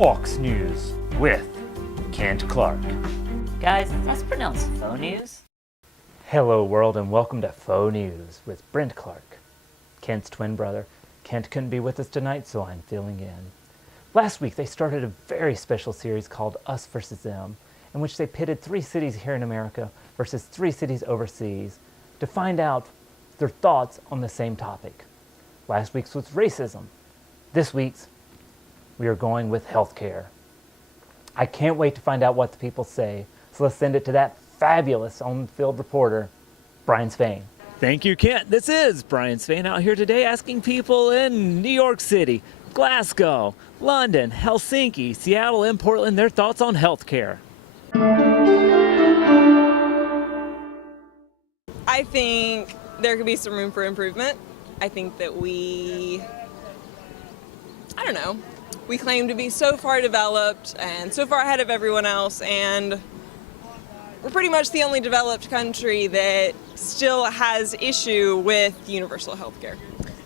Fox News with Brent Clark. Guys, that's pronounced Faux News. Hello world and welcome to Faux News with Brent Clark. Kent's twin brother. Kent couldn't be with us tonight, so I'm filling in. Last week they started a very special series called Us vs. Them, in which they pitted 3 cities here in America versus 3 cities overseas to find out their thoughts on the same topic. Last week's was racism. This week's we are going with healthcare. I can't wait to find out what the people say, so let's send it to that fabulous on-field reporter, Brian Spain. Thank you, Kent. This is Brian Spain out here today asking people in New York City, Glasgow, London, Helsinki, Seattle, and Portland their thoughts on healthcare. I think there could be some room for improvement. I think that we claim to be so far developed and so far ahead of everyone else, and we're pretty much the only developed country that still has issue with universal health care.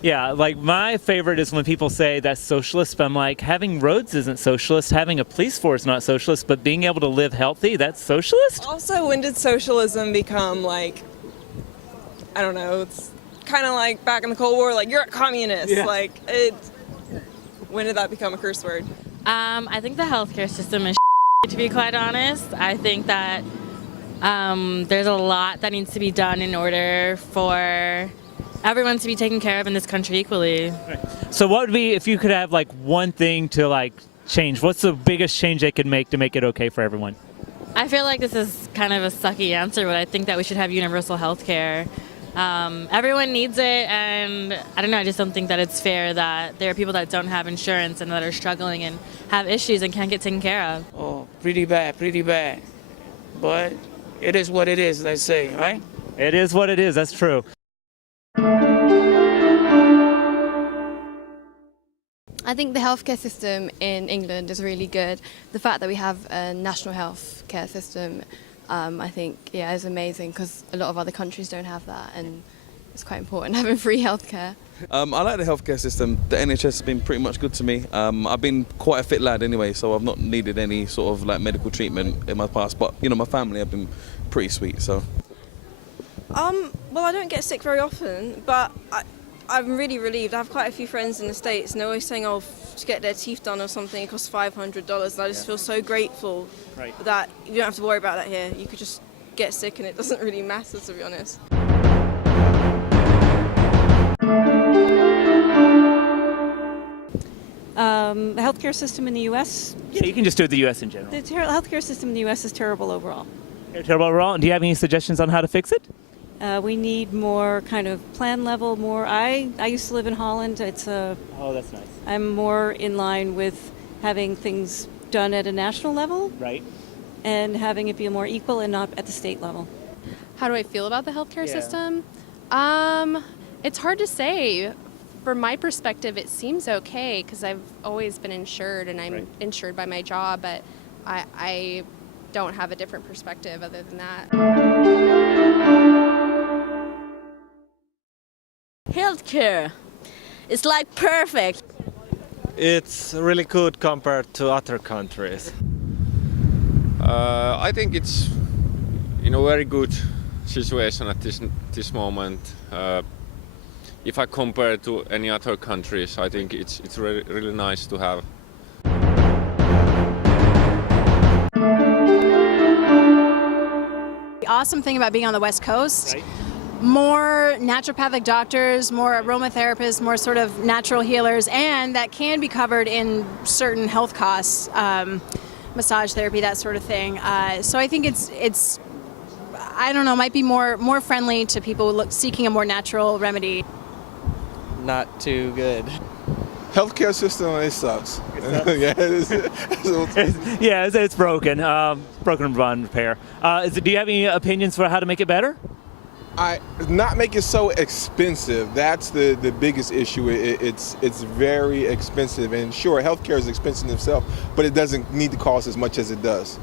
Yeah, like my favorite is when people say that's socialist, but I'm like, having roads isn't socialist, having a police force not socialist, but being able to live healthy, that's socialist? Also, when did socialism become like, I don't know, it's kind of like back in the Cold War, like you're a communist. Yeah. When did that become a curse word? I think the healthcare system is to be quite honest. I think that there's a lot that needs to be done in order for everyone to be taken care of in this country equally. Right. So what would be, if you could have like one thing to change, what's the biggest change they could make to make it okay for everyone? I feel like this is kind of a sucky answer, but I think that we should have universal health care. Everyone needs it, and I don't know, I just don't think that it's fair that there are people that don't have insurance and that are struggling and have issues and can't get taken care of. Oh, pretty bad. But it is what it is, let's say, right? It is what it is, that's true. I think the healthcare system in England is really good. The fact that we have a national health care system, I think, is amazing because a lot of other countries don't have that, and it's quite important having free healthcare. I like the healthcare system. The NHS has been pretty much good to me. I've been quite a fit lad anyway, so I've not needed any sort of medical treatment in my past. But my family have been pretty sweet. So. Well, I don't get sick very often, but I'm really relieved. I have quite a few friends in the States, and they're always saying, to get their teeth done or something, it costs $500. And I just feel so grateful that you don't have to worry about that here. You could just get sick, and it doesn't really matter, to be honest. The healthcare system in the U.S. Yeah, you can just do it the U.S. in general. The healthcare system in the U.S. is terrible overall. Terrible overall. Do you have any suggestions on how to fix it? We need more kind of plan level, more. I used to live in Holland. Oh, that's nice. I'm more in line with having things done at a national level. Right. And having it be more equal and not at the state level. How do I feel about the healthcare system? It's hard to say. From my perspective, it seems okay because I've always been insured and I'm insured by my job, but I don't have a different perspective other than that. Healthcare is like perfect. It's really good compared to other countries. I think it's very good situation at this moment. If I compare to any other countries, I think it's really nice to have. The awesome thing about being on the West Coast, more naturopathic doctors, more aromatherapists, more sort of natural healers, and that can be covered in certain health costs, massage therapy, that sort of thing. So I think it's I don't know, might be more friendly to people seeking a more natural remedy. Not too good. Healthcare system, it sucks. It's broken. Broken beyond repair. Do you have any opinions for how to make it better? Not make it so expensive. That's the biggest issue. It's very expensive, and sure, healthcare is expensive in itself, but it doesn't need to cost as much as it does.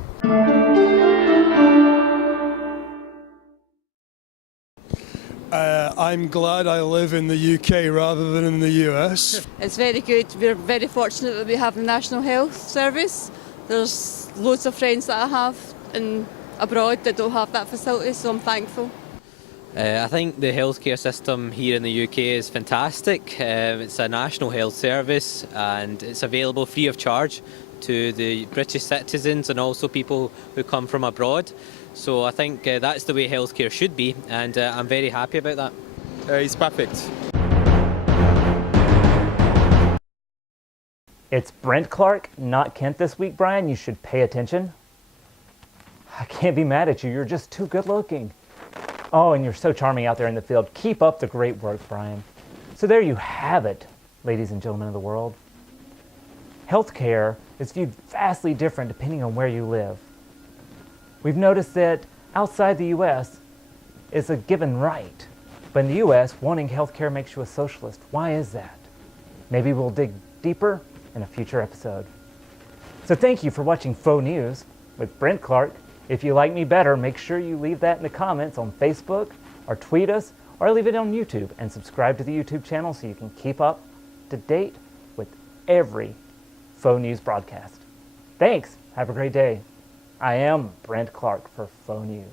I I'm glad I live in the UK rather than in the US. It's very good. We're very fortunate that we have the National Health Service. There's loads of friends that I have abroad that don't have that facility, so I'm thankful. I think the healthcare system here in the UK is fantastic. It's a national health service and it's available free of charge to the British citizens and also people who come from abroad. So I think that's the way healthcare should be, and I'm very happy about that. It's perfect. It's Brent Clark, not Kent this week, Brian. You should pay attention. I can't be mad at you. You're just too good looking. Oh, and you're so charming out there in the field. Keep up the great work, Brian. So there you have it, ladies and gentlemen of the world. Healthcare is viewed vastly different depending on where you live. We've noticed that outside the U.S., it's a given right. But in the U.S., wanting healthcare makes you a socialist. Why is that? Maybe we'll dig deeper in a future episode. So thank you for watching Faux News with Brent Clark. If you like me better, make sure you leave that in the comments on Facebook or tweet us or leave it on YouTube and subscribe to the YouTube channel so you can keep up to date with every Faux News broadcast. Thanks. Have a great day. I am Brent Clark for Faux News.